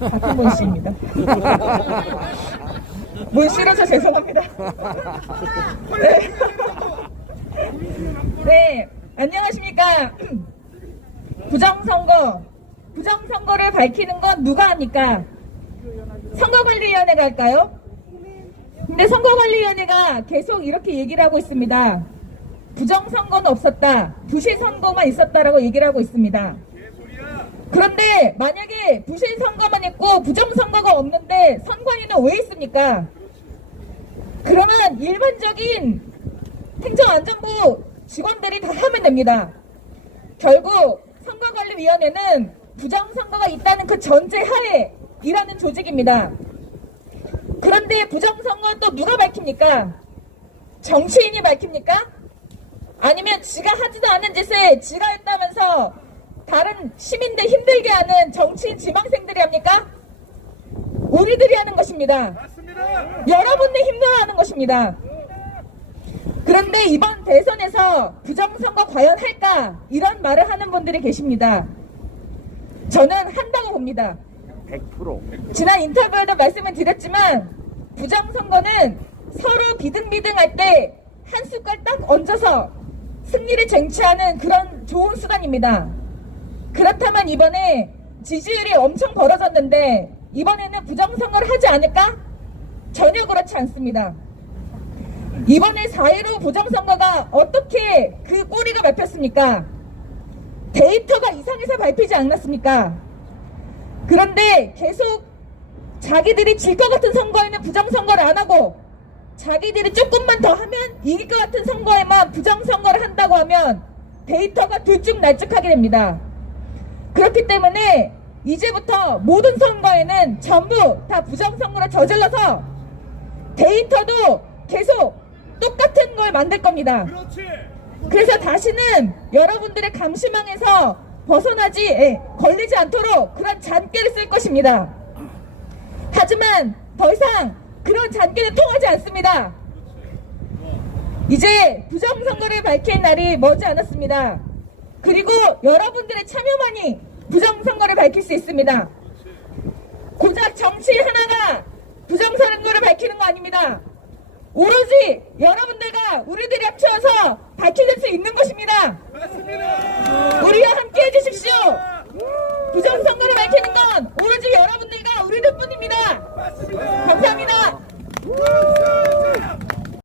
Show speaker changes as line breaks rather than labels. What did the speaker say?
박근본 씨입니다. 문 씨라서 죄송합니다. 네. 네, 안녕하십니까. 부정선거, 부정선거를 밝히는 건 누가 합니까? 선거관리위원회가 할까요? 근데 선거관리위원회가 계속 이렇게 얘기를 하고 있습니다. 부정선거는 없었다. 부실선거만 있었다라고 얘기를 하고 있습니다. 그런데 만약에 부실 선거만 있고 부정 선거가 없는데 선관위는 왜 있습니까? 그러면 일반적인 행정안전부 직원들이 다 하면 됩니다. 결국 선거관리위원회는 부정선거가 있다는 그 전제 하에 일하는 조직입니다. 그런데 부정선거는 또 누가 밝힙니까? 정치인이 밝힙니까? 아니면 지가 하지도 않은 짓을 지가 했다면서 다른 시민들 힘들게 하는 정치인 지망생들이 합니까? 우리들이 하는 것입니다. 여러분들 힘들어하는 것입니다. 그런데 이번 대선에서 부정선거 과연 할까? 이런 말을 하는 분들이 계십니다. 저는 한다고 봅니다.
100%.
지난 인터뷰에도 말씀을 드렸지만 부정선거는 서로 비등비등할 때 한 숟갈 딱 얹어서 승리를 쟁취하는 그런 좋은 수단입니다. 그렇다면 이번에 지지율이 엄청 벌어졌는데 이번에는 부정선거를 하지 않을까? 전혀 그렇지 않습니다. 이번에 4.15 부정선거가 어떻게 그 꼬리가 밟혔습니까? 데이터가 이상해서 밟히지 않았습니까? 그런데 계속 자기들이 질 것 같은 선거에는 부정선거를 안 하고 자기들이 조금만 더 하면 이길 것 같은 선거에만 부정선거를 한다고 하면 데이터가 들쭉날쭉하게 됩니다. 그렇기 때문에 이제부터 모든 선거에는 전부 다 부정선거를 저질러서 데이터도 계속 똑같은 걸 만들 겁니다. 그래서 다시는 여러분들의 감시망에서 벗어나지 예, 걸리지 않도록 그런 잔꾀를 쓸 것입니다. 하지만 더 이상 그런 잔꾀는 통하지 않습니다. 이제 부정선거를 밝힐 날이 머지 않았습니다. 그리고 여러분들의 참여만이 부정선거를 밝힐 수 있습니다. 고작 정치 하나가 부정선거를 밝히는 거 아닙니다. 오로지 여러분들과 우리들이 합쳐서 밝혀질 수 있는 것입니다. 우리와 함께 해주십시오. 부정선거를 밝히는 건 오로지 여러분들과 우리들 뿐입니다. 감사합니다.